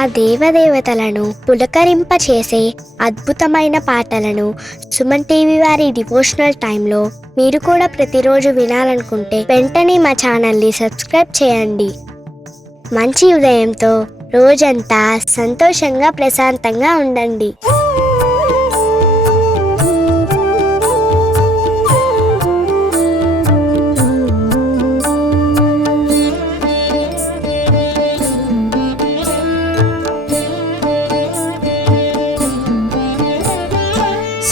ఆ దేవదేవతలను పులకరింపచేసే అద్భుతమైన పాటలను సుమన్ టీవీ వారి డివోషనల్ టైంలో మీరు కూడా ప్రతిరోజు వినాలనుకుంటే వెంటనే మా ఛానల్ని సబ్స్క్రైబ్ చేయండి. మంచి ఉదయంతో రోజంతా సంతోషంగా ప్రశాంతంగా ఉండండి.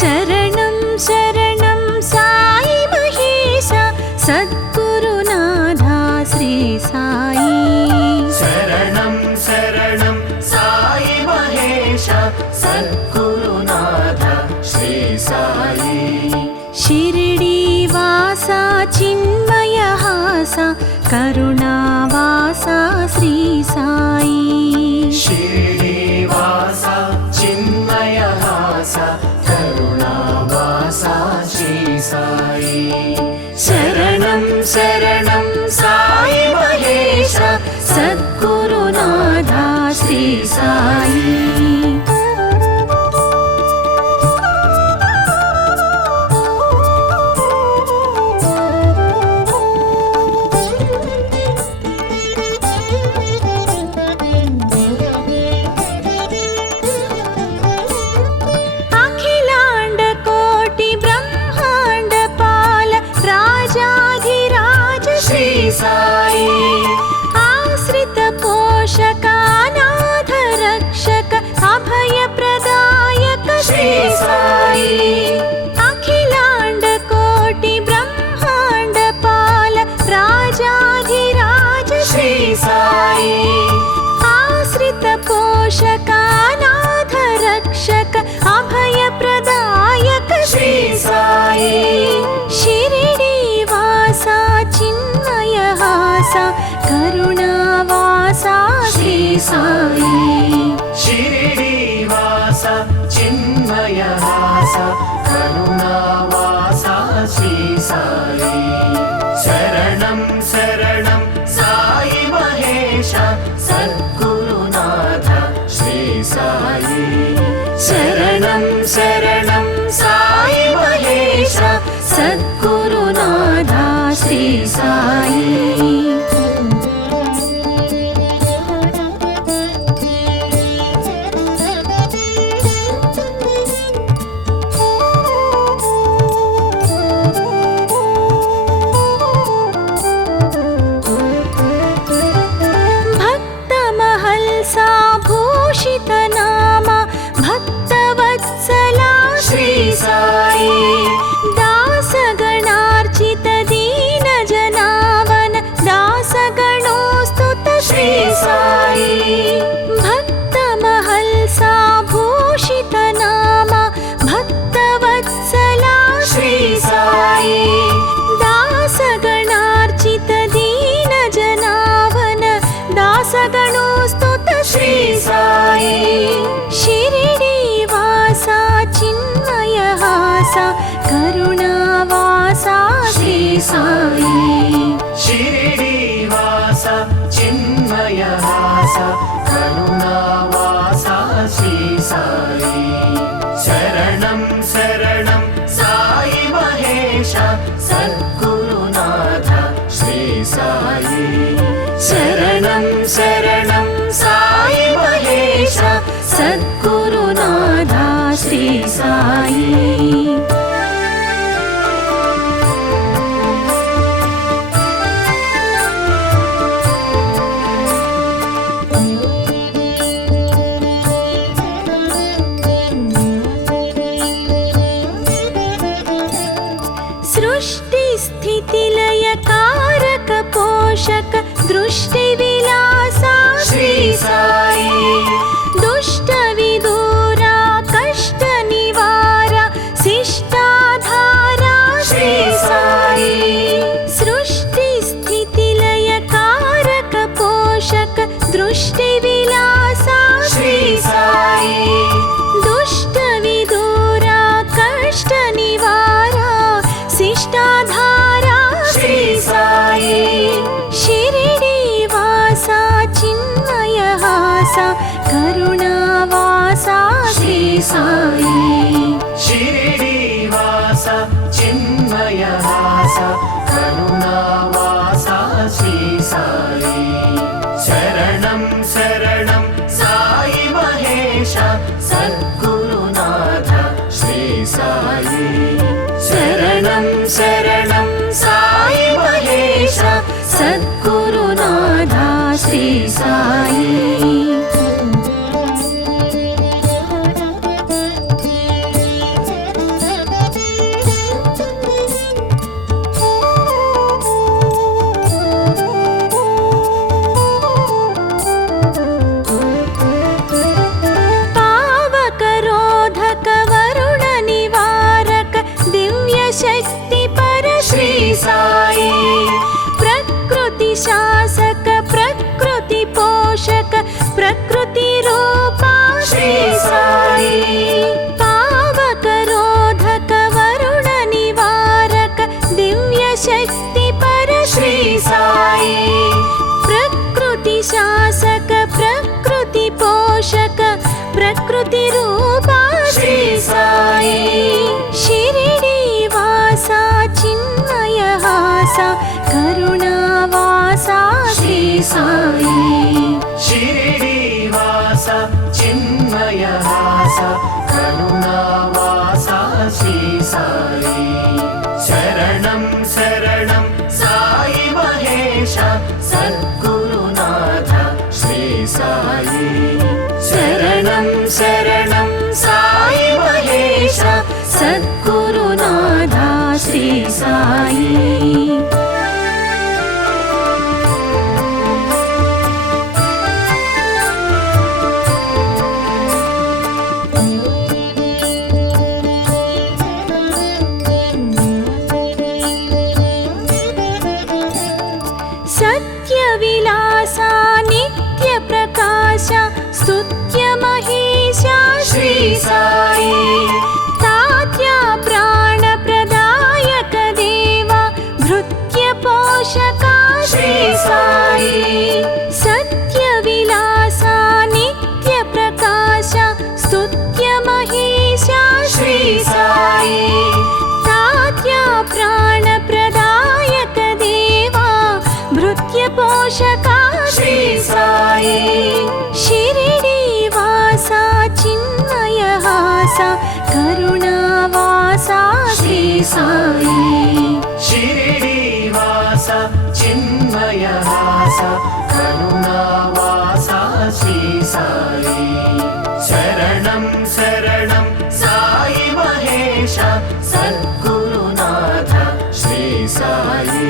శరణం శరణం సాయి మహేశ సద్గురునాథ శ్రీ సాయి. శరణం శరణం సాయి మహేశ సద్గురునాథ శ్రీ సాయి. షిరిడి వాస చిన్మయ హాస కరుణావాస శ్రీ సాయి. షిరిడి వాస చిన్మయ హాస కరుణావాస శ్రీ సాయి. శరణం శరణం సాయి మహేశ సద్గురునాథ శ్రీ సాయి. అఖిలాండ కోటి బ్రహ్మాండ పాల రాజాధిరాజ శ్రీ సాయి. ఆశ్రిత పోషకానాథ రక్షక అభయ ప్రదాయక శ్రీ సాయి. అఖిలాండ కోటి బ్రహ్మాండ పాల రాజాధిరాజ శ్రీ సాయి. ఆశ్రిత పోషకానాథ రక్షక అభయ ప్రదాయక శ్రీ సాయి. షిరిడి వాస చిన్మయ హాస కరుణావాస శ్రీ సాయి. షిరిడి వాస చిన్మయ హాస కరుణావాస శ్రీ సాయి. శరణం శరణం సాయి మహేశ సద్గురునాథ శ్రీ సాయి. శరణం శరణం సాయి మహేశ సద్గురునాథ శ్రీ సాయి. భక్త మహల్సా భూషిత నామ భక్తవత్సలా శ్రీ సాయి. దాసగణార్చిత దీన జనావన దాసగణోస్తుత శ్రీ సాయి. భక్త మహల్సా భూషిత నామ భక్తవత్సలా శ్రీ సాయి. దాసగణార్చిత దీన జనావన దాసగణోస్తుత శ్రీ సాయి. షిరిడి వాస చిన్మయ హాస కరుణావాస శ్రీ సాయి. షిరిడి వాస చిన్మయ హాస కరుణావాస శ్రీ సాయి. శరణం శరణం సాయి మహేశ సద్గురునాథ శ్రీ సాయి. శరణం శరణం సాయి మహేశ సద్గురునాథ శ్రీ సాయి. సృష్టి స్థితి లయ కారక పోషక దృష్టి విలాస శ్రీ సాయి. దుష్ట విదూర కష్ట నివార శిష్టాధార శ్రీ సాయి. సృష్టి స్థితి లయ కారక పోషక దృష్టి విలాస శ్రీ సాయి. దుష్ట విదూర కష్ట నివార శిష్టాధార శ్రీ సాయి. షిరిడి వాస చిన్మయ హాస करुणावासा श्री साई शिरिडीवास चिन्मयवास करुणावास श्री साई शरणं शरणं साई महेश सद्गुरुनाथ श्री साई शरणं शरणं साई महेश सद्गुरुनाथ श्री साई साई प्रकृति शासक प्रकृति पोषक प्रकृति रूपा श्री साई पावक रोधक वरुण निवारक दिव्य शक्ति पर श्री साई प्रकृति शासक प्रकृति पोषक प्रकृति रूपा श्री साई शिरिडीवासा चिन्मयहासा करुणावासा श्री साई शिरिडीवास चिन्मयवास करुणावास श्री साई शरणं शरणं साई महेश सद्गुरुनाथ श्री साई शरणं शरणं साई महेश सद्गुरुनाथ श्री साई सत्यविलासा नित्यप्रकाश स्तुत्य महेशा श्री साई तात्या प्राणप्रदायक देवा भृत्य पोषका श्री साई सत्यविलासा नित्यप्रकाश स्तुत्य महेशा श्री साई तात्या प्राणप्रदायक देवा भृत्य पोषका श्री साई शिरिडीवासा चिन्मयहासा करुणावासा श्री साई शिरिडीवास चिन्मयवास करुणावास श्री साई शरणं शरणं साई महेश सद्गुरुनाथ श्री साई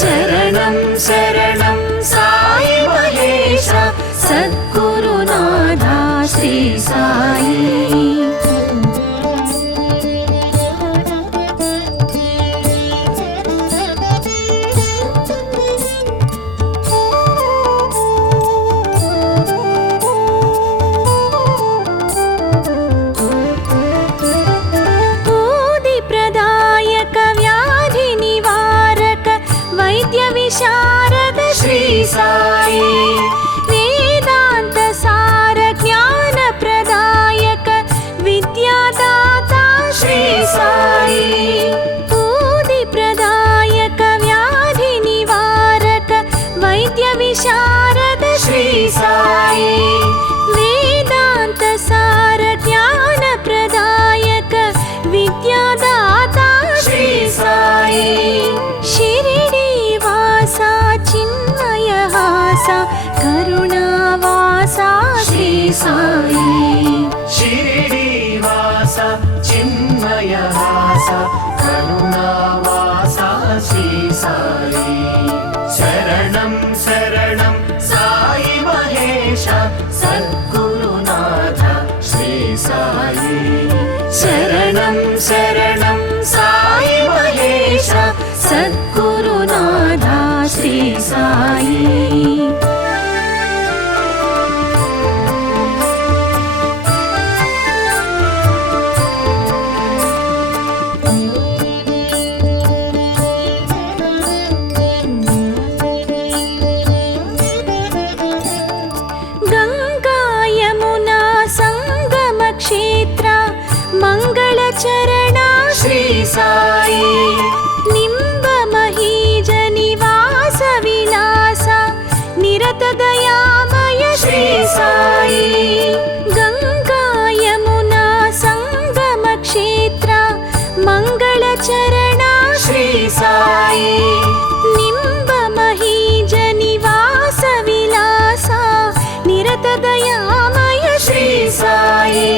शरणं शरणं साई महेश सद्गुरुनाथ श्री साई शारद श्री साई वेदांत सार ज्ञान प्रदायक विद्यादाता श्री साई पूदि प्रदायक व्याधि निवारक वैद्य विशारद श्री साई वेदांत सार ज्ञान प्रदायक विद्यादाता श्री साई शिरिडीवासा चिन्मयहासा करुणावासा श्री साई शिरिडीवास चिन्मयवास करुणावास श्री साई शरणं शरणं साई महेश सद्गुरुनाथ श्री साई शरणं शरणं साई महेश सद्गुरुनाथ श्री साई సాయి నింబమహీజ నివాస విలాస నిరత దయామయ శ్రీ సాయి గంగా యమునా సంగమ క్షేత్ర మంగళ చరణ శ్రీ సాయి నింబమహీజ నివాస విలాస నిరత దయామయ శ్రీ సాయి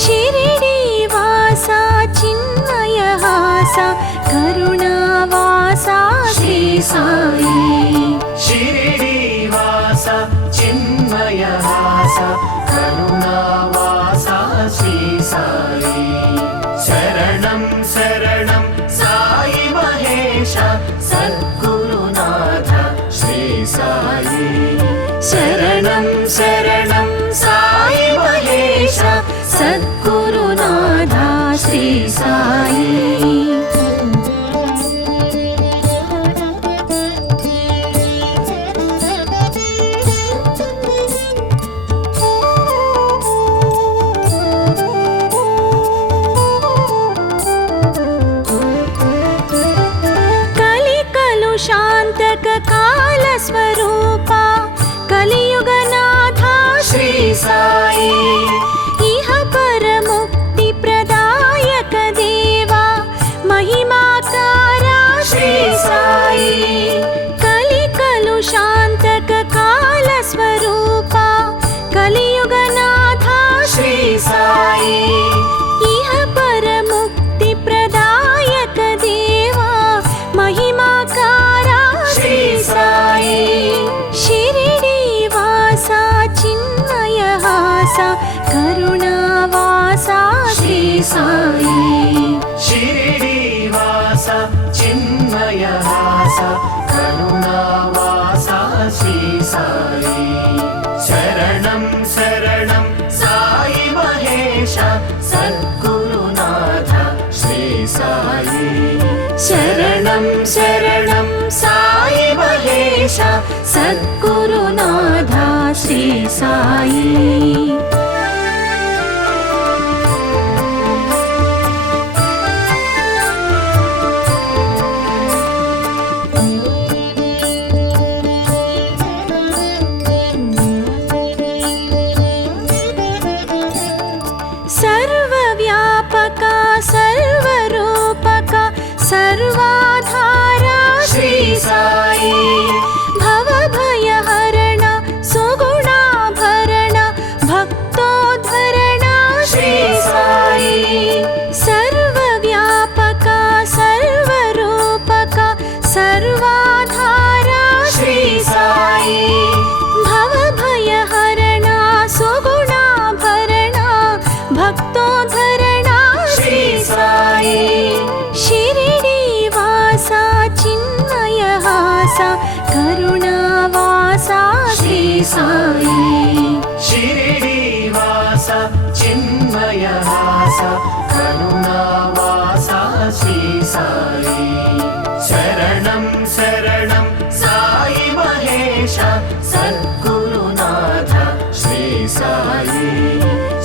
షిరిడి వాస చిన్మయ హాస కరుణావాస శ్రీ సాయి షిరిడి వాస చిన్మయ హాస కరుణావాస శ్రీ సాయి శరణం శరణం సాయి మహేశ సద్గురునాథ శ్రీ సాయి శరణం శరణం సాయి మహేశ సద్గురునాథ శ్రీ సాయి శాంతక కాల స్వరూప కలియుగనాథ శ్రీ సాయి ఇహ పరముక్తి ప్రదాయక దేవా మహిమాకార శ్రీ సాయి కలికలు శాంతక కాల స్వరూప కలియుగనాథ శ్రీ సాయి ఇహ పరముక్తి ప్రదాయక దేవా మహిమాకార శ్రీ సాయి షిరిడి వాస చిన్మయ హాస కరుణావాస శ్రీ సాయి షిరిడి వాస చిన్మయ హాస కరుణావాస శ్రీ సాయి శరణం శరణం సాయి మహేశ సద్గురునాథ శ్రీ సాయి శరణం శరణం సాయి మహేశ సద్గురునాథ శ్రీ సాయి సర్వవ్యాపక సర్వరూపక సర్వాధార శ్రీ సాయి భవభయహరణ సుగుణాభరణ భక్తోద్ధరణ శ్రీ సాయి సర్వవ్యాపక సర్వరూపక సర్వాధార శ్రీ సాయి భవభయహరణ సుగుణాభరణ భక్తోద్ధరణ శ్రీ సాయి షిరిడి వాస చిన్మయ హాస కరుణావాస శ్రీ సాయి షిరిడి వాస చిన్మయ హాస కరుణావాస శ్రీ సాయి శరణం శరణం సాయి మహేశ సద్గురునాథ శ్రీ సాయి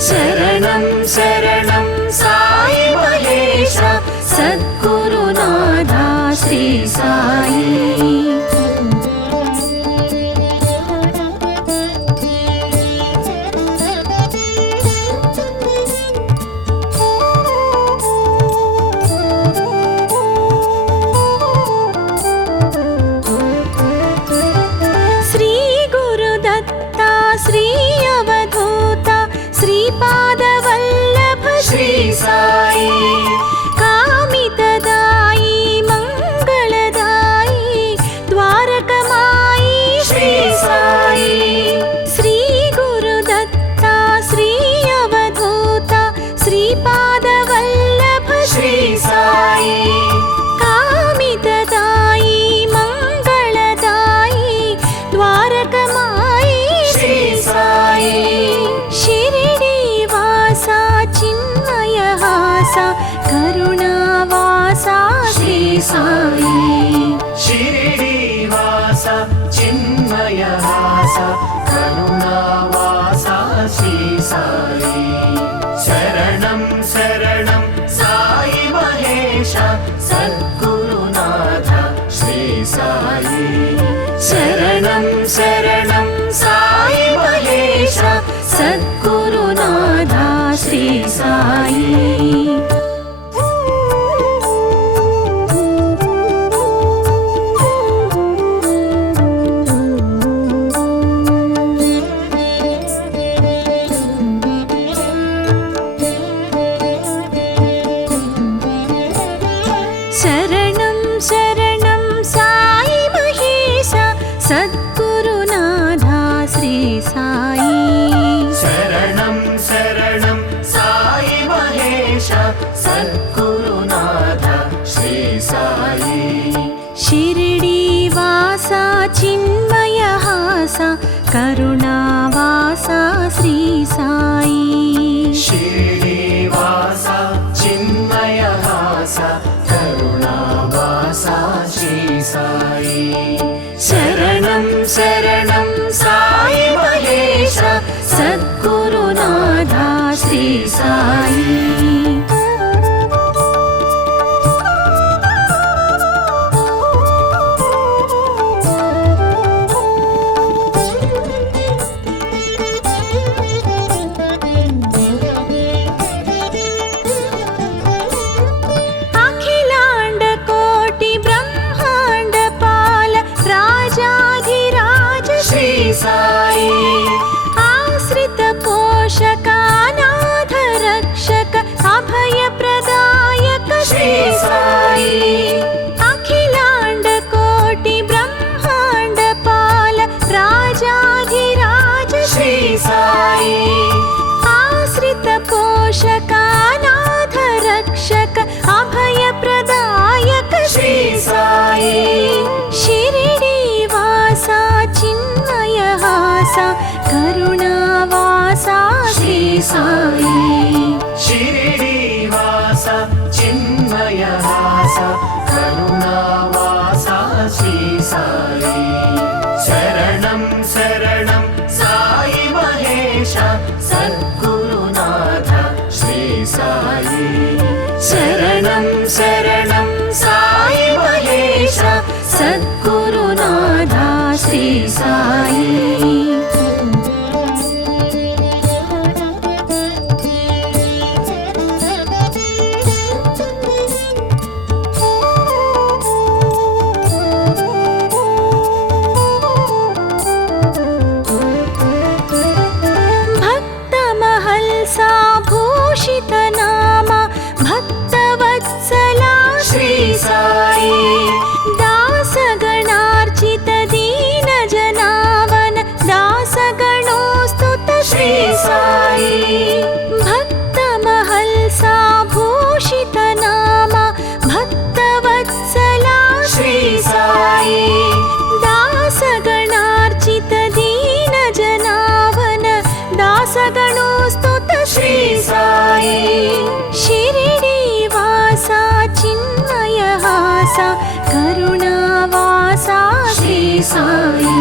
శరణం శరణం సాయి మహేశ సద్గురునాథ శ్రీ సాయి శ్రీ గురుదత్త శ్రీ అవధూత శ్రీపాదవల్లభ శ్రీ సాయి కామితదాయి మంగళదాయి सद्गुरुनाथ श्री साई शरणं शरणं साई महेश सद्गुरुनाथ श्री साई शरणं शरणं साई महेश सद्गुरुनाथ श्री साई शरणं शरणं साई महेश सद्गुरुनाथ श्री साई शिरडीवासा चिन्मयहासा करुणावासा श्री साई शिरडीवासा चिन्मयहासा करुणावासा श्री साई शरणं शरणं साई महेश सद्गुरुनाथ श्री साई अखिलांड कोटि ब्रह्मांड पाल राजाधिराज श्री साई आश्रित पोषकानाथ रक्षक अभय प्रदायक श्री साई अखिलांड कोटि ब्रह्मांड पाल राजाधिराज श्री साई आश्रित पोषकानाथ रक्षक अभय प्रदायक श्री साई शिरडीवासा चिन्मयहासा करुणावासा श्री साई शिरडीवासा चिन्मयहासा करुणावासा श्री साई शरणं शरणं साई महेश सद्गुरुनाथ श्री साई शरणं शरणं साई महेश सद्गुरुनाथ श्री साई भक्तमहल्सा भूषित नामा भक्तवत्सला श्री साई दासगणार्चित दीनजनावन दासगणोस्तुत श्री साई भक्तमहल्सा भूषित नामा भक्तवत्सला श्री साई दासगणार्चित दीनजनावन दासगणोस्तुत श्री साई शिरडीवासा चिन्मयहासा करुणावासा श्री साई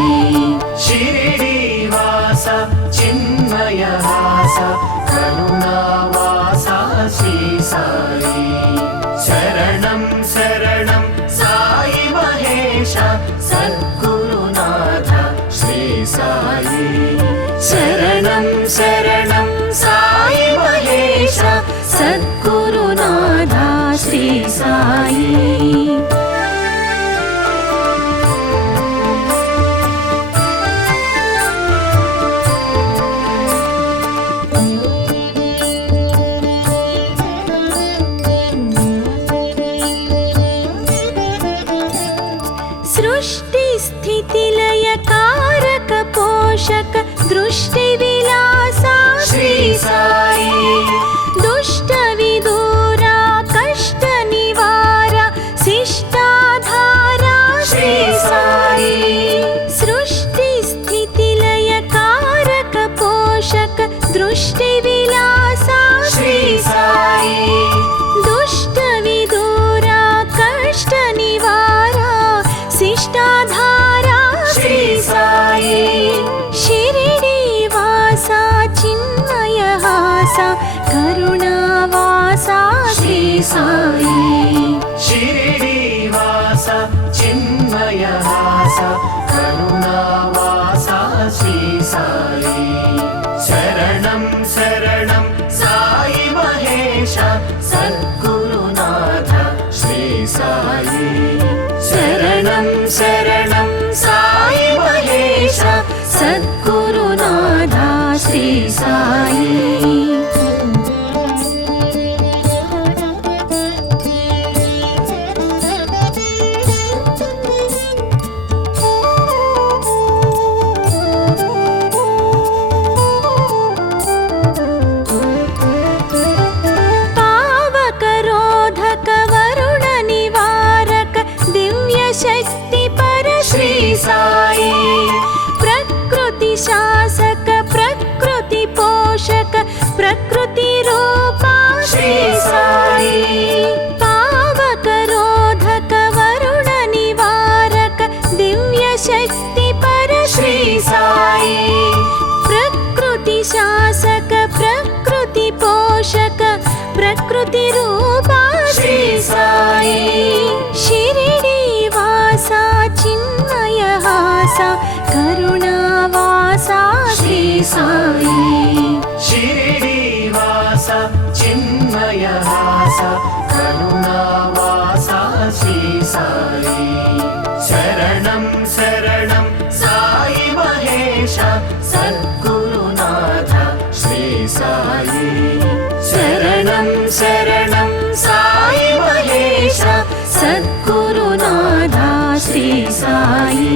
शिरडीवासा चिन्मयहासा करुणावासा श्री साई शरणं शरणं साई महेश सद्गुरुनाथ श्री साई शरणं शरणं साई महेश सद्गुरुनाथ श्री साई सृष्टि स्थिति लय कारक पोषक दृष्टि विलासा श्री साई दुष्ट विदूरा कष्ट निवारा शिष्टाधारा श्री साई सृष्टि स्थिति लय कारक पोषक दृष्टि विलासा श्री साई दुष्ट विदूरा कष्ट निवारा शिष्टाधारा श्री साई शिरडीवासा चिन्मयहासा करुणावासा श्री साई श्री श्री साई शरणं शरणं साई महेश सद्गुरुनाथ श्री साई शरणं शरणं साई महेश सद्गुरुनाथ श्री साई साई प्रकृति शासक प्रकृति पोषक प्रकृति रूपा श्री साई पावक रोधक वरुण निवारक दिव्य शक्ति पर श्री साई प्रकृति शासक प्रकृति पोषक प्रकृति रूपा श्री साई शिरिडी वासा चिन्मय हासा करुणावासा श्री साई शिरिडी वासा चिन्मय हासा करुणावासा श्री साई शरणं शरणं साई महेश सद्गुरुनाथ श्री साई शरणं शरणं साई महेश सद्गुरुनाथ श्री साई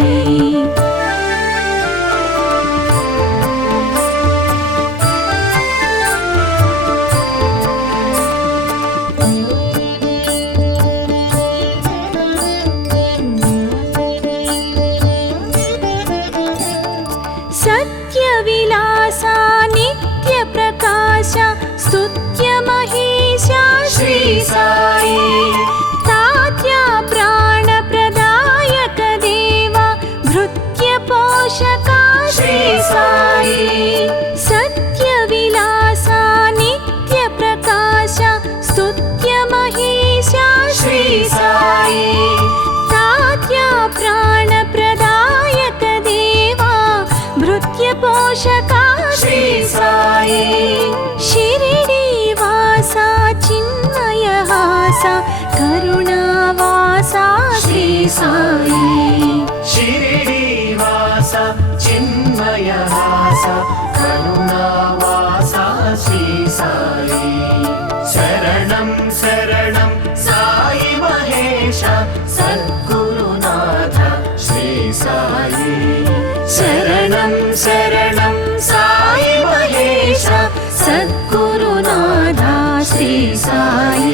सत्यविलासा नित्यप्रकाशा स्तुत्य महेशा श्री साई तात्या प्राणप्रदायक देवा भृत्य पोषका श्री साई सत्यविलासा नित्यप्रकाशा स्तुत्य महेशा श्री साई तात्या प्राणप्रदायक देवा भृत्य पोषका श्री साई शिरिडी वासा चिन्मय हासा करुणावासा श्री साई शिरिडी वासा चिन्मय हासा करुणावासा श्री साई शरणं शरणं साई महेश सद्गुरुनाथ श्री साई शरणं शरणं साई महेश सद्गुरुनाथ श्री साई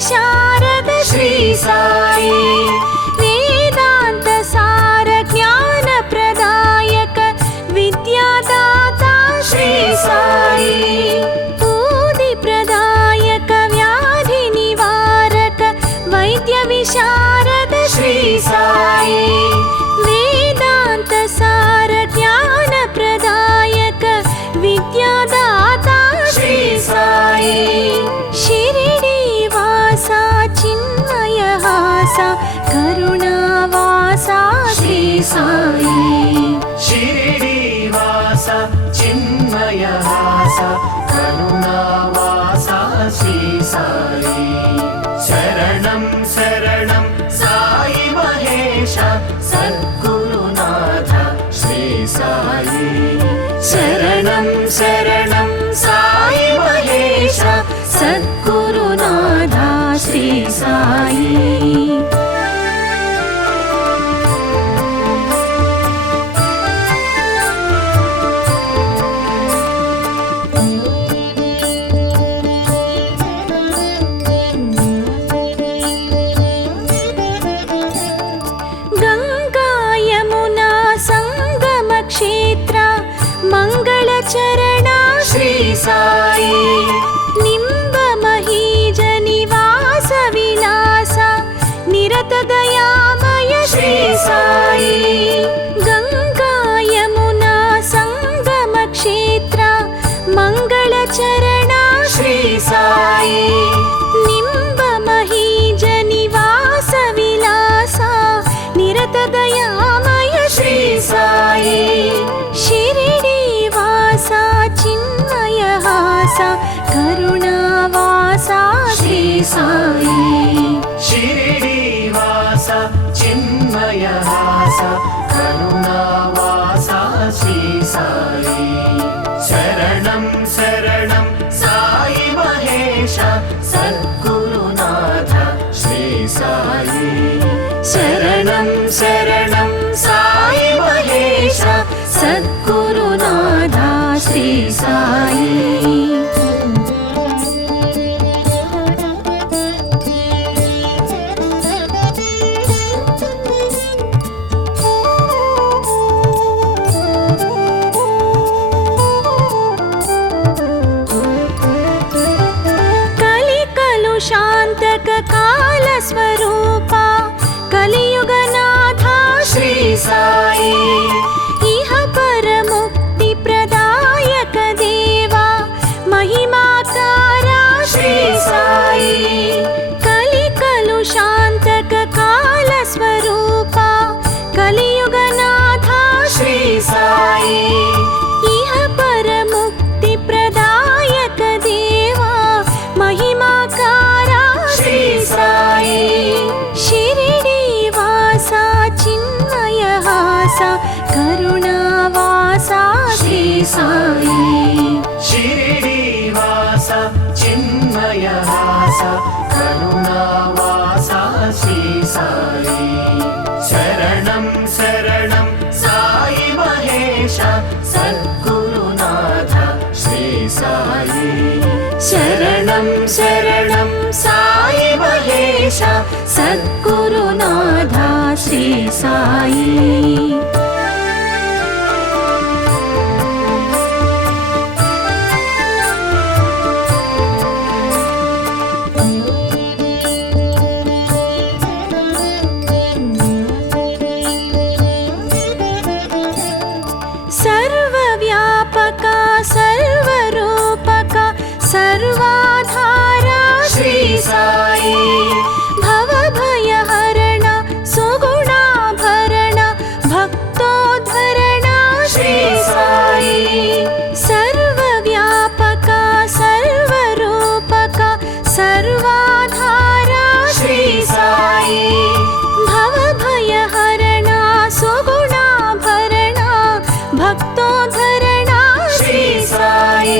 शारद श्री साई वेदांत सार ज्ञान प्रदायक विद्यादाता श्री साई पूदि प्रदायक व्याधि निवारक वैद्य विशारद श्री साई वेदांत सार ज्ञान प्रदायक विद्यादाता श्री साई शिरिडी वासा चिन्मय हासा करुणावासा श्री साई शिरिडी वासा चिन्मय हासा करुणावासा श्री साई शरणं शरणं साई महेश सद्गुरुनाथ श्री साई शरणं शरणं साई महेश सद्गुरुनाथ श्री साई गंगा यमुना संगम क्षेत्र मंगलचरणा श्री साई निम्ब महीज निवास निरतदयामय श्री साई गंगा यमुना संगम क्षेत्र मंगलचरण श्री साई निंब महीज निवास विलासा निरतदयामय श्री साई शिरिडी वासा चिन्मय हासा करुणावासा श्री साई शिरडी वासा चिन्मय हासा करुणावासा श्री साई शरणं शरणं साई महेश सद्गुरुनाथ श्री साई शरणं शरणं साई महेश सद्गुरुनाथ श्री साई शांतक काल स्वरूपा कलियुगनाथा श्री साई इह पर मुक्ति प्रदायक देवा महिमाकारा श्री साई कलु शांतक काल स्वरूपा कलियुगनाथा श्री साई इह पर मुक्ति प्रदायक देवा महिमाकारा श्री साई शिरिडी वासा चिन्मय हासा करुणावासा श्री साई शिरडी वासा चिन्मय हासा करुणावासा श्री साई शरणं शरणं साई महेश सद्गुरुनाथ श्री साई शरणं शरणं साई महेश सद्गुरुनाथ श्री साई सर्वव्यापका सर्वरूपका सर्वाधारा श्री साई भवभयहरण सुगुणाभरण भक्तोद्धरण श्री साई सर्वव्यापका सर्वरूपका सर्वाधारा श्री साई भवभयहरण सुगुणाभरण भक्तोद्धरण श्री साई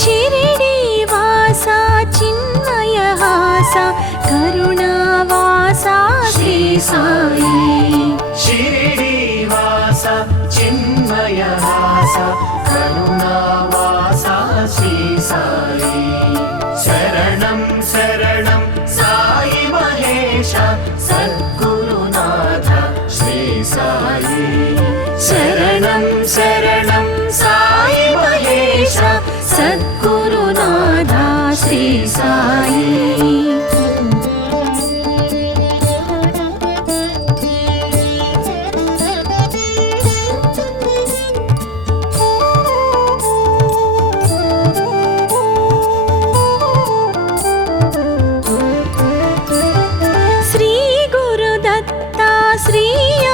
शिरिडी वासा चिन्मय हासा करुणावासा श्री साई शिरडी वासा चिन्मय हासा करुणावासा श्री साई शरणं शरणं साई महेश सद्गुरुनाथ श्री साई शरणं शरणं साई महेश सद्गुरुनाथ श्री साई श्री गुरुदत्ता श्री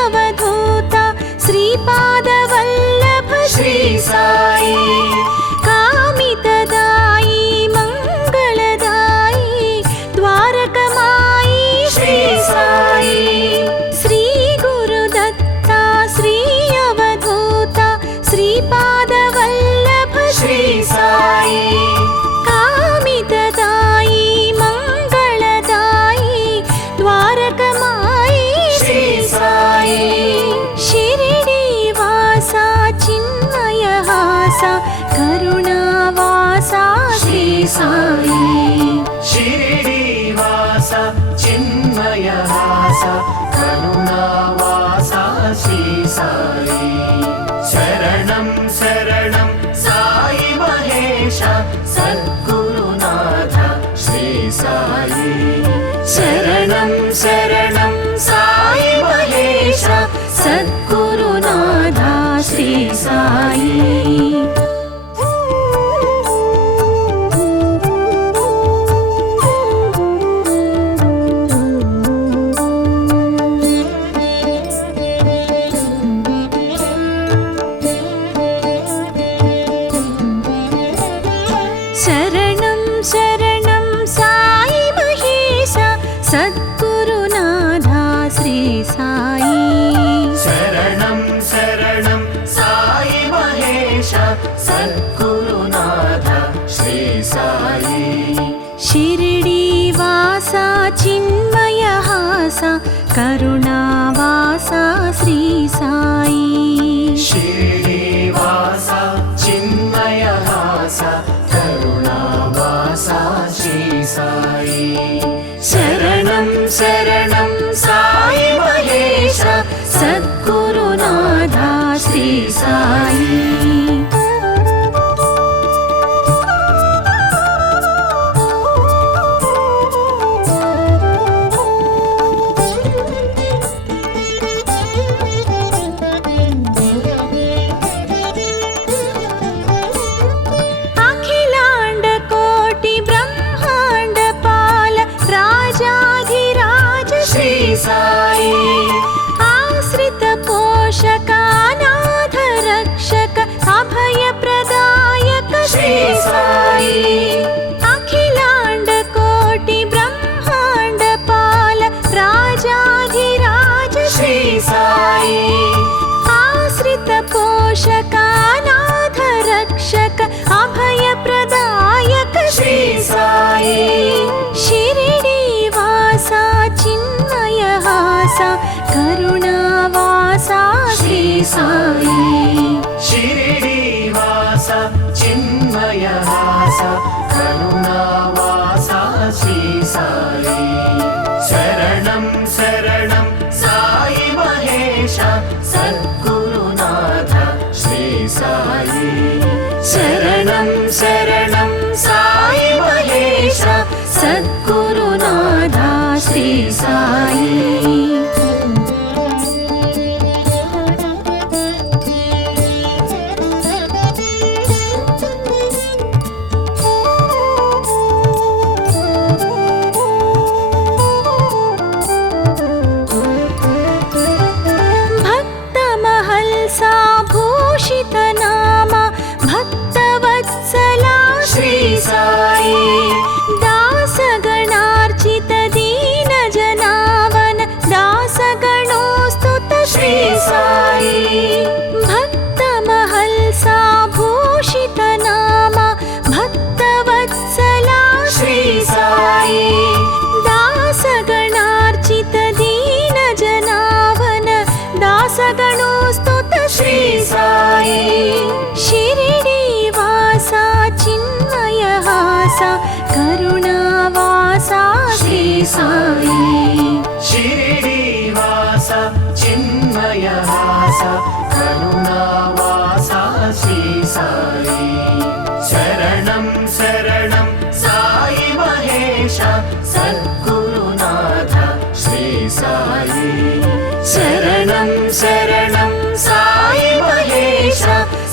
अवधूता श्रीपादवल्लभ श्री साई कामितदायी मंगलदायी द्वारकमायी श्री साई श्री गुरुदत्ता श्री अवधूता श्रीपादवल्लभ श्री साई कामितदायी मंगलदायी द्वारकमायी श्री साई शिरिडी वासा चिन्मय हासा करुणावासा श्री साई शिरडी वासा चिन्मय हासा करुणावासा श्री साई शरणं शरणं साई महेश सद्गुरुनाथ श्री साई शरणं शरणं సాయి శరణం శరణం సాయి మహేశ సద్గురునాథా శ్రీ సాయి శరణం శరణం సాయి మహేశ సద్గురునాథ శ్రీ సాయి షిరిడి వాస చిన్మయ హాస కరుణావాస శ్రీ సాయి శ్రీనివాస చిన్మయ హాస కరుణావాస శ్రీ సాయి శరణం శరణం సాయి మహేశ సద్గురునాథా శ్రీ సాయి అఖిలాండ కోటి బ్రహ్మాండ పాల రాజాధిరాజ శ్రీ సాయి ఆశ్రిత పోషకానాథ రక్షక అభయ ప్రదాయక శ్రీ సాయి అఖిలాండ కోటి బ్రహ్మాండ పాల రాజాధిరాజ శ్రీ సాయి ఆశ్రిత పోషకానాథ రక్షక అభయ ప్రదాయక శ్రీ సాయి షిరిడి వాస చిన్మయ హాస కరుణావాస శ్రీ సాయి షిరిడివాస చిన్మయ హాస కరుణావాస శ్రీ సాయి శరణం శరణం సాయి మహేశ సద్గురునాథ శ్రీ సాయి శరణం శరణం సాయి మహేశ సద్గురునాథా శ్రీ సాయి భక్త మహల్సా భూషిత నామ భక్తవత్సలా శ్రీ సాయి దాసగణార్చిత దీన జనావన దాసగణోస్తుత శ్రీ సాయి భక్త మహల్సా భూషిత నామ భక్తవత్సలా శ్రీ సాయి దాసగణార్చిత దీన జనావన దాసగణోస్తుత శ్రీ సాయి షిరిడి వాస చిన్మయ హాస కరుణావాస శ్రీ సాయి షిరిడివాస చిన్మయ హాస కరుణావాస శ్రీ సాయి శరణం శరణం సాయి మహేశ సద్గురునాథ శ్రీ సాయి శరణం శరణం సాయి మహేశ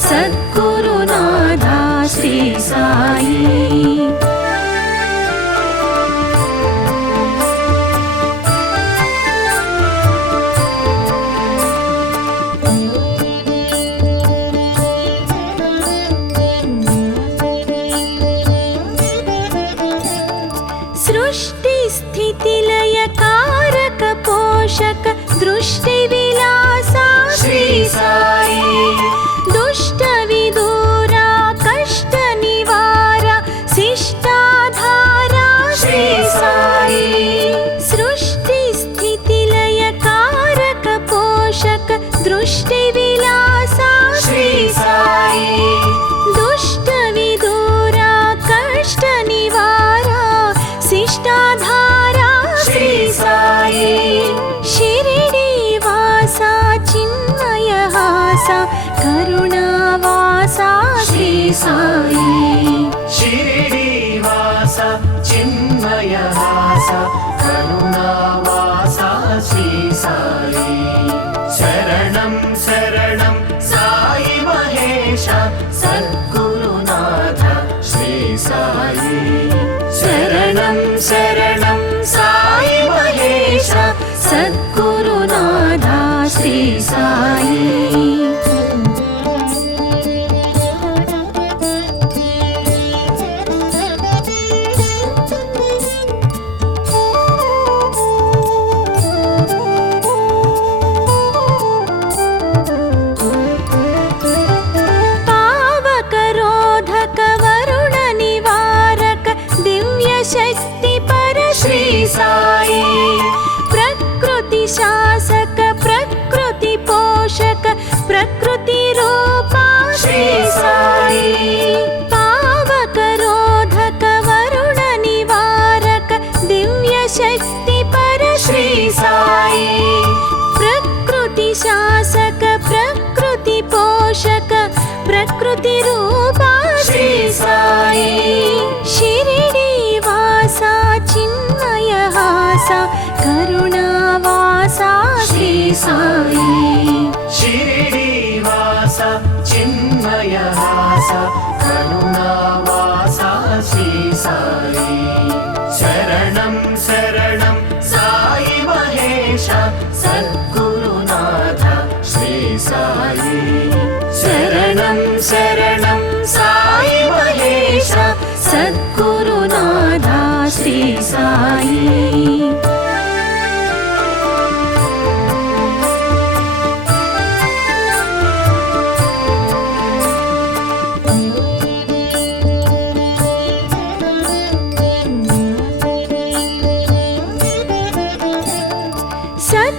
సద్గురునాథా శ్రీ సాయి సృష్టి స్థితి లయ కారక పోషక దృష్టి విలాస శ్రీ సాయి దుష్ట విదూరా కష్ట నివార శిష్టాధార శ్రీ సాయి సృష్టి స్థితి లయ కారక పోషక దృష్టి విలాస శ్రీ సాయి దుష్ట విదూరా కష్ట నివార శిష్టాధార శ్రీ సాయి షిరిడి साई प्रकृति शासक प्रकृति पोषक प्रकृति रूपा श्री साई शिरिडी वासा चिन्मय हासा करुणावासा श्री साई शिरिडी वासा चिन्मय हासा करुणावासा श्री साई शरणं शरणं साई महेश सद्गुरुनाथ श्री साई शरणं शरणं साई महेश सद्गुरुनाथ श्री साई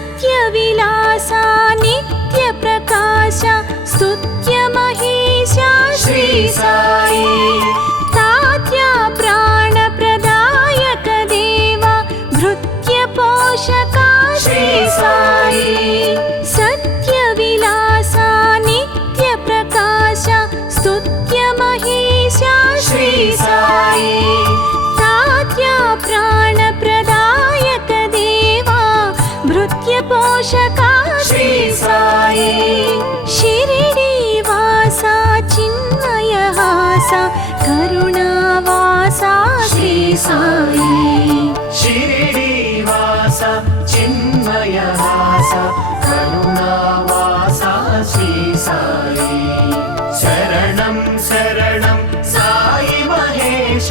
सत्यविलासा नित्यप्रकाशा स्तुत्य महेशा श्री साई तात्या प्राणप्रदायक देवा भृत्य पोषका श्री साई सत्यविलासा नित्यप्रकाशा स्तुत्य महेशा श्री साई तात्या प्राणप्रदायक देवा भृत्य पोषका श्री साई शिरिडी वासा चिन्मय हासा करुणावासा श्री साई शिरिडी वासा चिन्मय हासा करुणावासा श्री साई शरणं शरणं साई महेश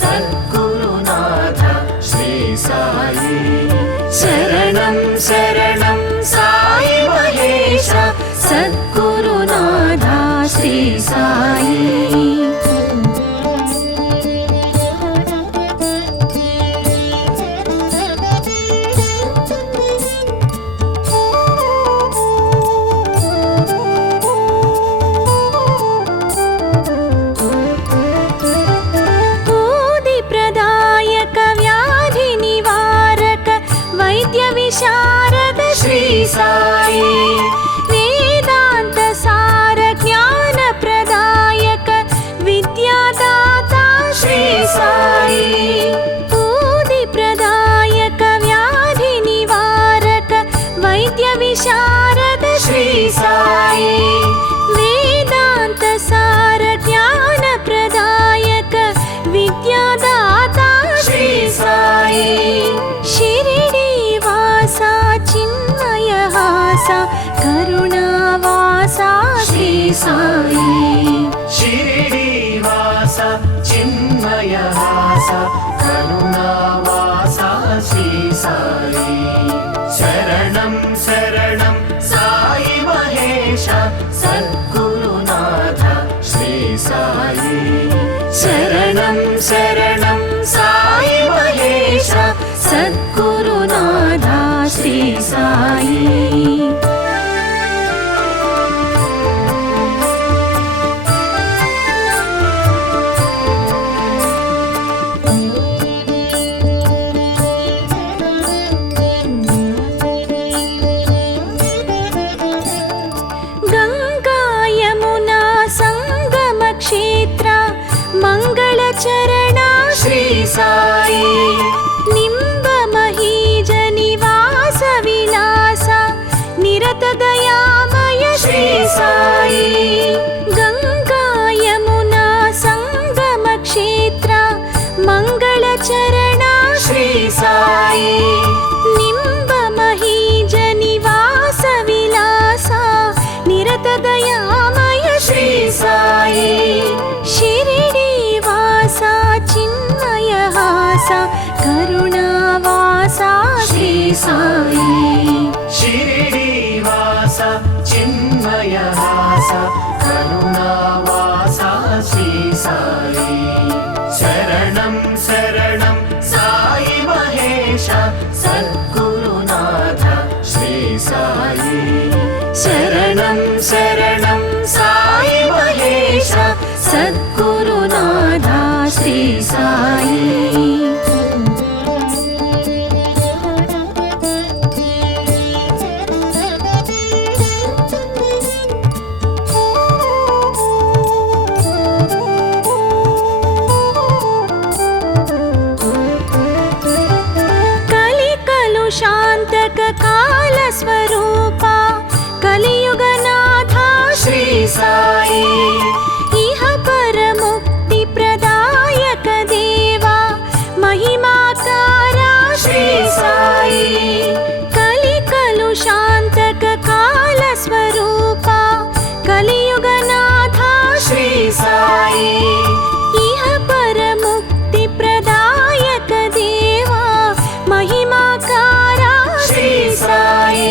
सद्गुरुनाथ श्री साई शरणं शरणं साई महेश सद्गुरुनाथ श्री साई प्रदायक व्याधि निवारक वैद्य विशारद श्री साई वेदांत सार ज्ञान प्रदायक विद्यादाता श्री साई बूदि प्रदायक व्याधि निवारक वैद्य विशारद श्री साई वेदांत सार ज्ञान प्रदायक विद्यादाता श्री साई शिरिडी वासा चिन्मय हासा करुणावासा श्री साई शिरिडी वासा चिन्मय हासा करुणावासा श्री साई शरणं शरणं साई महेश सद्गुरुनाथ श्री साई शरणं शरणं साई महेश सद्गुरुनाथ श्री साई गंगा यमुना संगम क्षेत्र मंगलचरणा श्री साई निम्ब महीज निवास विलासा निरत दयामय श्री साई गंगा यमुना संगम क्षेत्र मंगलचरणा श्री साई निम्ब महीज निवास विलासा निरत दयामय श्री साई शिरिडी वासा चिन्मय हासा करुणावासा श्री साई शिरिडी वासा चिन्मय हासा करुणावासा श्री साई शरणं शरणं साई महेश सद्गुरुनाथ श्री साई शरणं शरणं साई महेश सद्गुरुनाथ श्री साई कलिकलुषान्तक कालस्वरूपा कलियुगनाथा श्री साई इह परमुक्तिप्रदायक देवा महिमाकारा श्री साई कलिकलुषान्तक कालस्वरूपा कलियुगनाथा श्री साई इह परमुक्तिप्रदायक देवा महिमाकारा श्री साई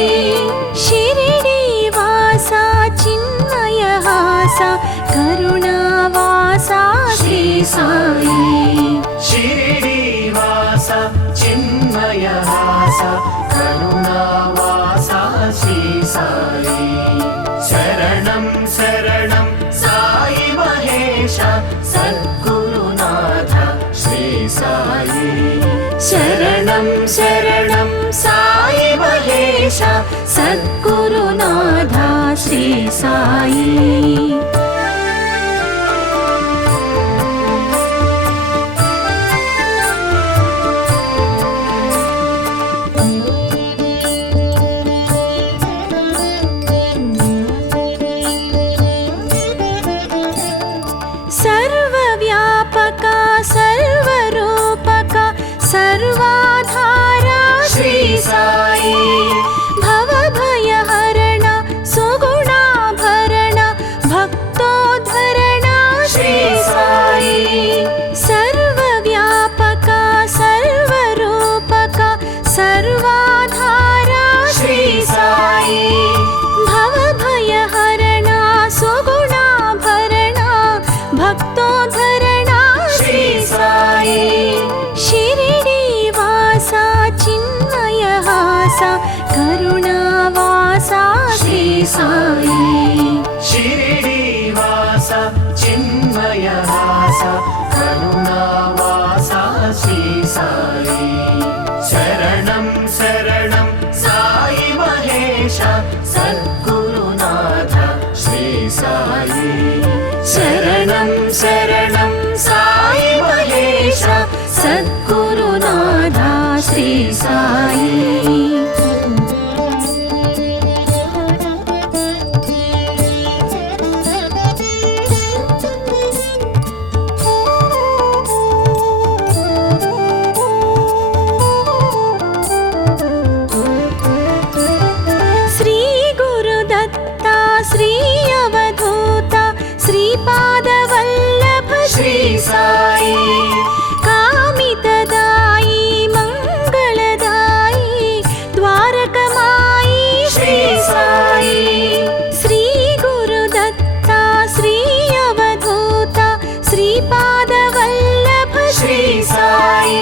शिरिडीवासा चिन्मयहासा करुणावासा श्री साई शिरिडीवासा चिन्मयहासा करुणावासा श्री साई शरणं शरणं साई महेश सद्गुरुनाथ श्री साई शरणं शरणं साई महेश सद्गुरुनाथ श्री साई सर्वव्यापका सर्वरूपका सर्वाधारा श्री साई भवभयहरण सुगुणाभरण भक्तोद्धरण श्री साई सर्वव्यापका सर्वरूपका सर्वाधारा श्री साई भवभयहरण सुगुणाभरण भक्तोद्धरण श्री साई शिरिडीवासा चिन्मयहासा करुणावासा श्री साई शिरिडीवासा चिन्मयहासा करुणावासा श्री साई शरणं शरणं साई महेश सद्गुरुनाथ श्री साई शरणं शरणं साई महेश सद्गुरुनाथ श्री साई श्री गुरुदत्ता श्री अवधूता श्रीपादवल्लभ श्री साई कामितदायी मङ्गलदायी द्वारकमायी श्री साई श्री गुरुदत्ता श्री अवधूता श्रीपादवल्लभ श्री साई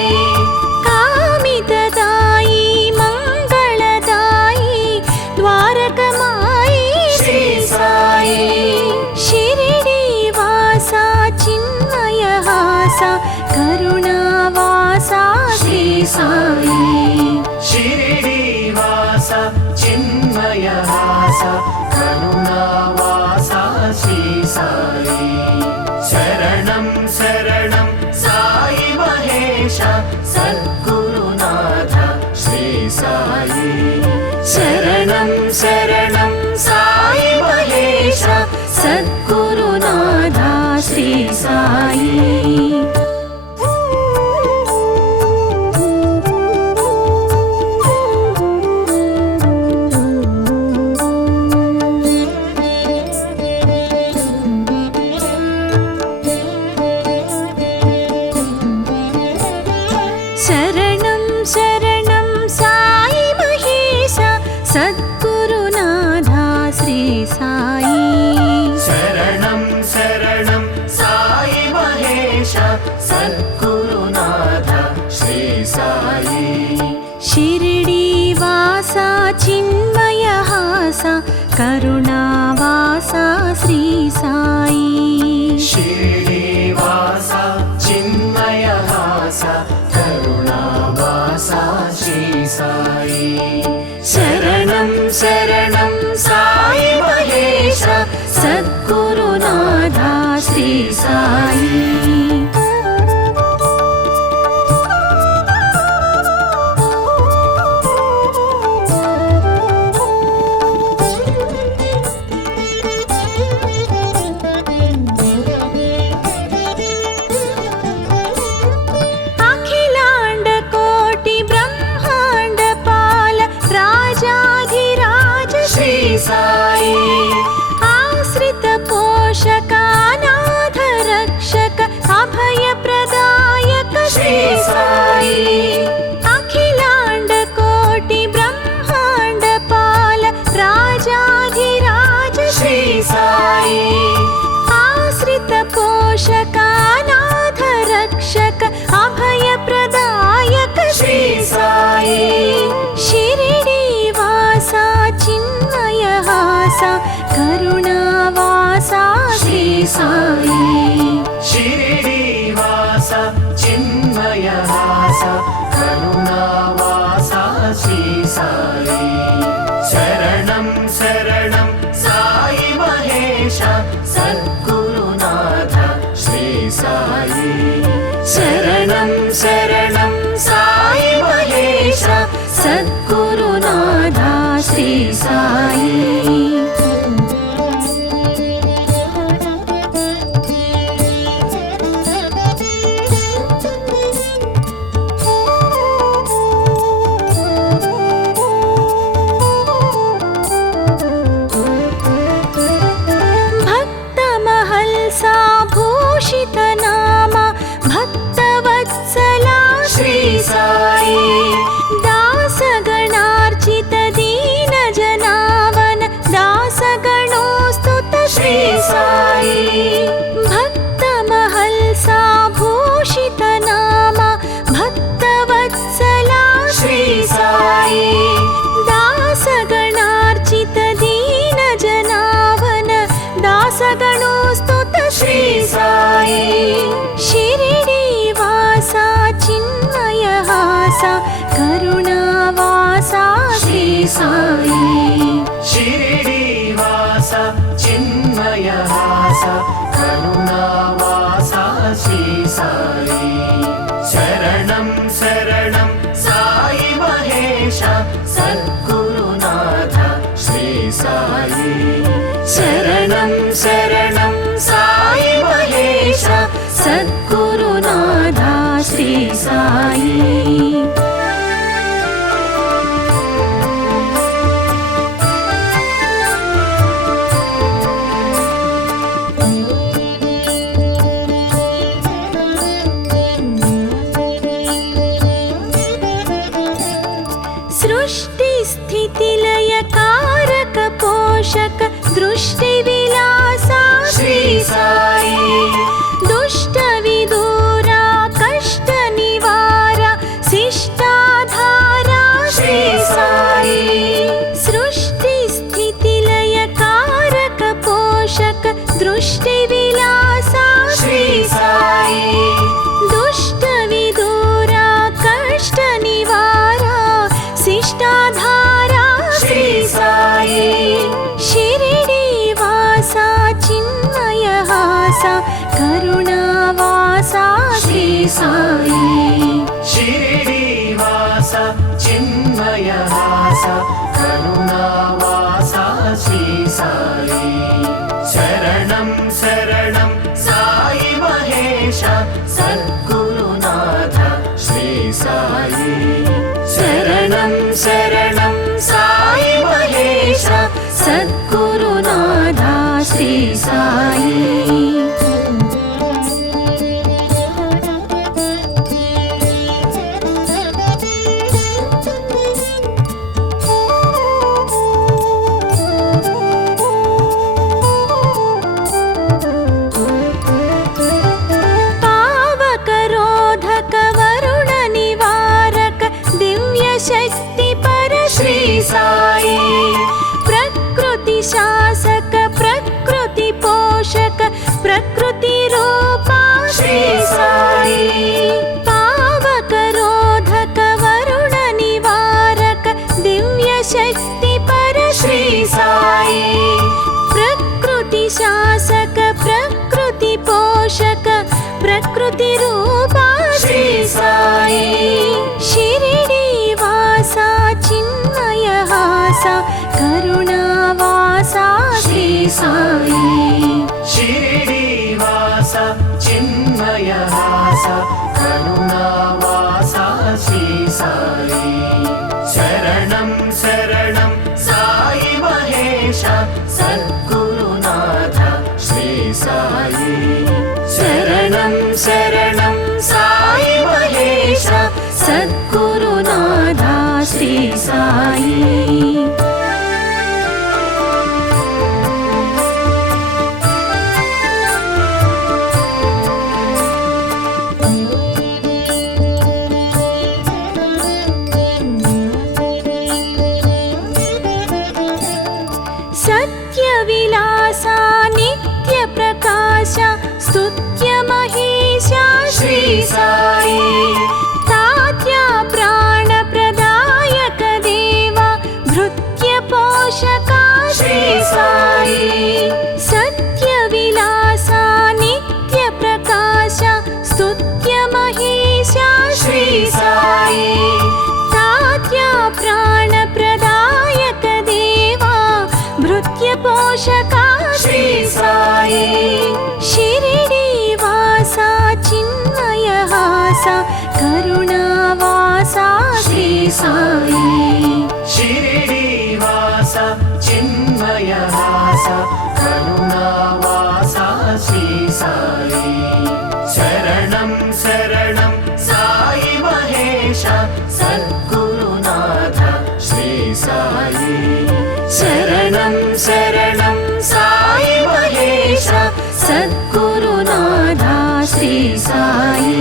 कामितदायी मङ्गलदायी द्वारकमायी श्री साई शिरिडीवासा चिन्मयहासा करुणावासा श्री साई शिरिडीवासा चिन्मयहासा करुणावासा श्री साई शरणं शरणं साई महेश सद्गुरुनाथ श्री साई शरणं शरणं साई महेश सद्गुरुनाथ श्री साई शरणं शरणं साई महेश सद्गुरुनाथ श्री साई शरणं शरणं साई महेश सद्गुरुनाथ श्री साई शिरिडीवासा चिन्मयहासा करुणावासा श्री साई शिरिडीवासा चिन्मयहासा करुणावासा श्री साई शरणं शरणं साई महेश सद्गुरुनाथ श्री साई साई आश्रित पोषक अनाथ रक्षक अभय प्रदायक श्री साई अखिलांड कोटि ब्रह्मांड पाल राजाधिराज श्री साई आश्रित पोषक अनाथ रक्षक अभय प्रदायक श्री साई शिरडी वासा चिन्मय हासा करुणावासा श्री साई शिरडी वासा चिन्मय हासा करुणावासा श्री साई शरणं शरणं साई महेश सद्गुरुनाथ श्री साई शरणं शरणं साई महेश सद्गुरुनाथ श्री साई भक्तमहल्सा भूषित नाम भक्तवत्सला श्री साई दासगणार्चित दीन जनावन दासगणोस्तुत श्री साई भक्तमहल्सा भूषित नाम भक्तवत्सला श्री साई दासगणार्चित दीन जनावन दासगणोस्तुत श्री साई शिरडी वासा चिन्मय हासा करुणावासा श्री साई शिरडी वासा चिन्मय हासा करुणावासा श्री साई शरणं शरणं साई महेश सद्गुरुनाथ श्री साई शरणं शरणं साई महेश सद्गुरुनाथ श्री साई सृष्टि स्थिति लय कारक पोषक दृष्टि विलासा श्री साई दुष्ट विदूरा कष्ट निवारा शिष्टाधारा श्री साई सृष्टि स्थिति लय कारक पोषक दृष्टि विलासा श्री साई दुष्ट विदूरा कष्ट निवारा शिष्टाधारा श्री साई शिरडी वासा चिन्मय हासा करुणावासा श्री साई शिरडी वासा चिन्मय हासा करुणावासा श्री साई शरणं शरणं साई महेश सद्गुरुनाथ श्री साई शरणं शरणं साई महेश सद्गुरुनाथ श्री साई पावकरोधक वरुण निवारक दिव्य शक्ति पर श्री साई प्रकृति शासक प्रकृति पोषक प्रकृति रूपा श्री साई पावकरोधक वरुण निवारक दिव्य शक्ति पर श्री साई प्रकृति शासक प्रकृति पोषक प्रकृति रूपा श्री साई शिरडी वासा चिन्मय हासा करुणावासा श्री साई शिरडी वासा चिन्मय हासा करुणावासा श्री साई शरणं शरणं साई महेश మహేశ సద్గురునాథ శ్రీ సాయి శరణం శరణం సాయి మహేశ సద్గురునాథ శ్రీ సాయి సత్య విలాస నిత్య ప్రకాశ స్తుత్య మహేశ శ్రీ సాయి తాత్య ప్రాణ ప్రదాయక దేవ భృత్య పోషక శ్రీ సాయి సత్య విలాస నిత్య ప్రకాశ స్తుత్య మహేశ శ్రీ సాయి తాత్య ప్రాణ ప్రదాయక దేవ భృత్య పోషక శ్రీ సాయి శిరిడి వాస చిన్మయ హాస కరుణావాస శ్రీ సాయి షిరిడి వాస చిన్మయ హాస కరుణావాస శ్రీ సాయి శరణం శరణం సాయి మహేశ సద్గురునాథ శ్రీ సాయి శరణం శరణం సాయి మహేశ సద్గురునాథ శ్రీ సాయి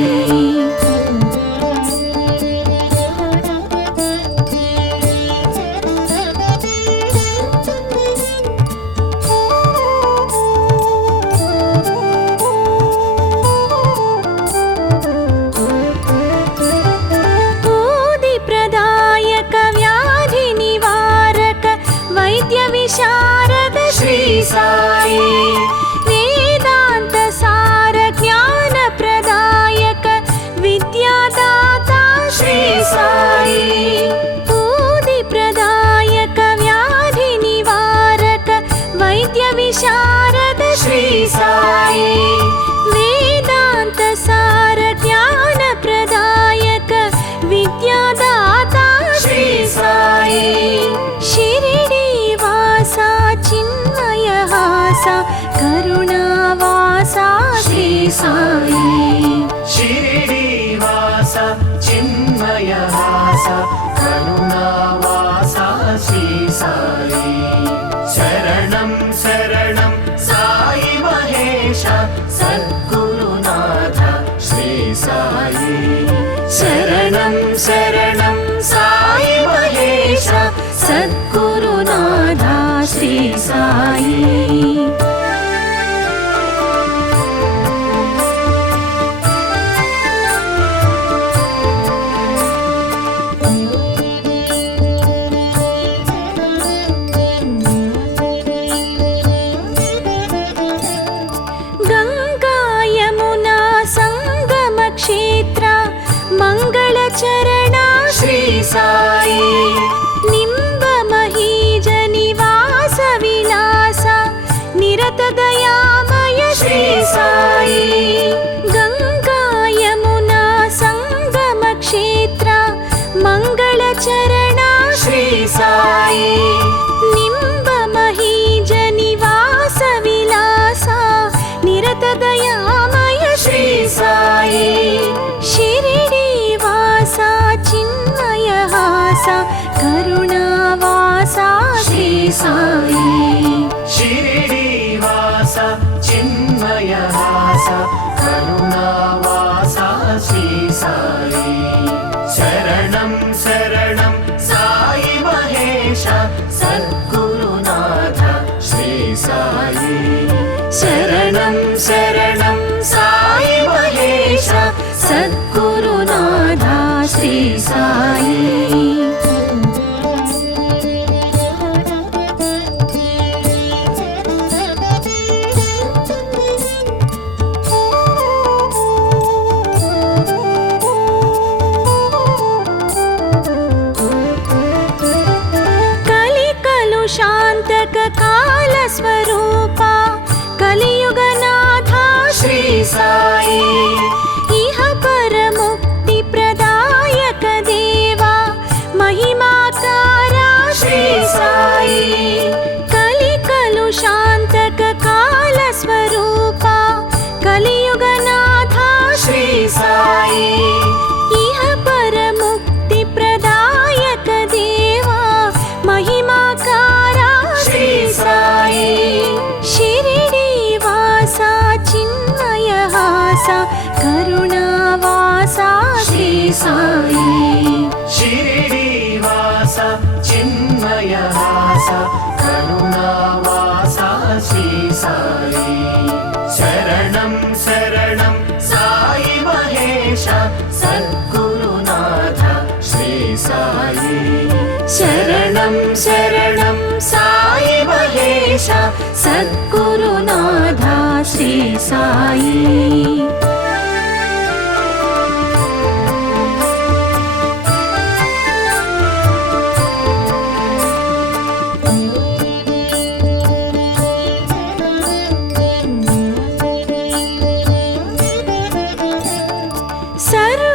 ఊది ప్రదాయక వ్యాధి నివారక వైద్య విశారద శ్రీ సాయి వేదాంత సార జ్ఞాన ప్రదాయక విద్యాదాత శ్రీ సాయి ఊది ప్రదాయక వ్యాధి నివారక వైద్య విశారద శ్రీ సాయి వేదాంత సార జ్ఞాన ప్రదాయక విద్యాదాత శ్రీ సాయి శిరిడి వాస చిన్మయ హాస కరుణావాస శ్రీ సాయి షిరిడి వాస చిన్మయ హాస కరుణావాస శ్రీ సాయి శరణం శరణం సాయి మహేశ సద్గురునాథ శ్రీ సాయి శరణం శరణం సాయి మహేశ సద్గురునాథ శ్రీ సాయి గంగా యమునా సంగమ క్షేత్ర మంగళ చరణ శ్రీ సాయి నింబ మహీజ నివాస విలాస నిరత దయామయ శ్రీ సాయి గంగా యమునా సంగమ క్షేత్ర మంగళ చరణ శ్రీ సాయి నింబ మహీజ నివాస విలాస నిరత దయామయ శ్రీ సాయి శిరిడి వాస చిన్మయ హాస కరుణావాస శ్రీ సాయి షిరిడి వాస చిన్మయ హాస కరుణావాస శ్రీ సాయి శరణం శరణం సాయి మహేశ సద్గురునాథ శ్రీ సాయి శరణం శరణం సాయి మహేశ సద్గురునాథ శ్రీ సాయి శాంతక కాల స్వరూప కలియుగనాథ శ్రీ సాయి ఇహ పరముక్తి ప్రదాయక దేవా మహిమాకార శ్రీ సాయి కలి चिन्मयहास करुणावासा श्री साई शरणं शरणं साई महेश सद्गुरुनाथ श्री साई शरणं शरणं साई महेश सद्गुरुनाथ श्री साई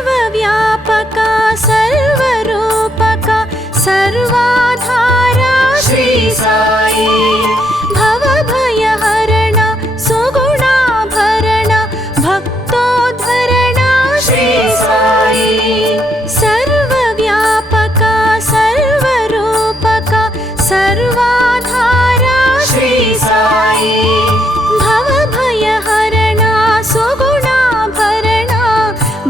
सर्वव्यापका सर्वरूपका सर्वाधारा श्री साई भवभयहरण सुगुणाभरण भक्तोद्धरण श्री साई सर्वव्यापका सर्वरूपका सर्वाधारा श्री साई भवभयहरण सुगुणाभरण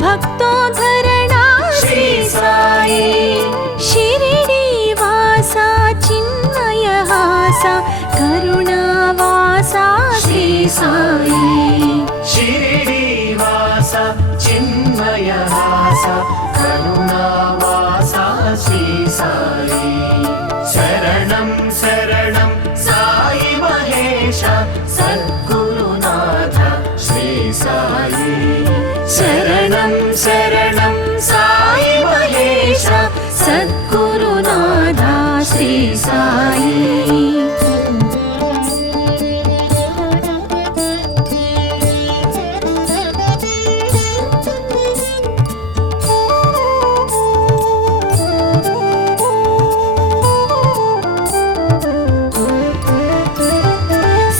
भक्तोद्धरणा श्री साई शिरिडीवासा चिन्मयहासा करुणावासा श्री साई शिरिडीवासा चिन्मयहासा करुणावासा श्री साई शरणं शरणं साई महेश सद्गुरुनाथ श्री साई शरणं शरणं साई महेश सद्गुरुनाथ श्री साई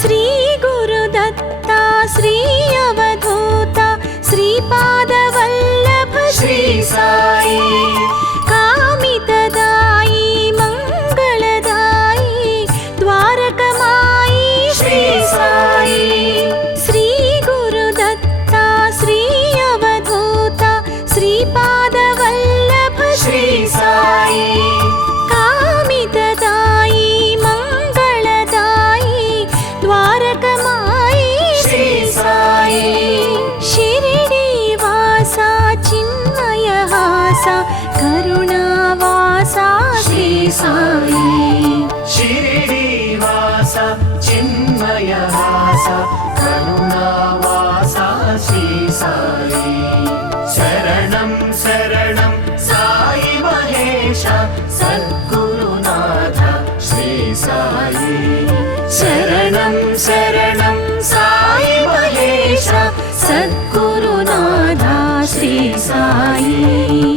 श्री गुरुदत्ता श्री अवधूता श्रीपादवल्लभ श्री साई कामितदायी मंगलदायी द्वारकमायी श्री साई श्री गुरुदत्ता श्री अवधूता श्रीपादवल्लभ श्री साई कामितदायी मंगलदायी द्वारकमायी श्री साई शिरिडीवासा चिन्मयहासा करुणावासा श्री साई शिरिडीवासा चिन्मयहासा करुणावासा श्री साई शरणं शरणं साई महेश सद्गुरुनाथ श्री साई शरणं शरणं साई महेश सद्गुरुनाथ श्री साई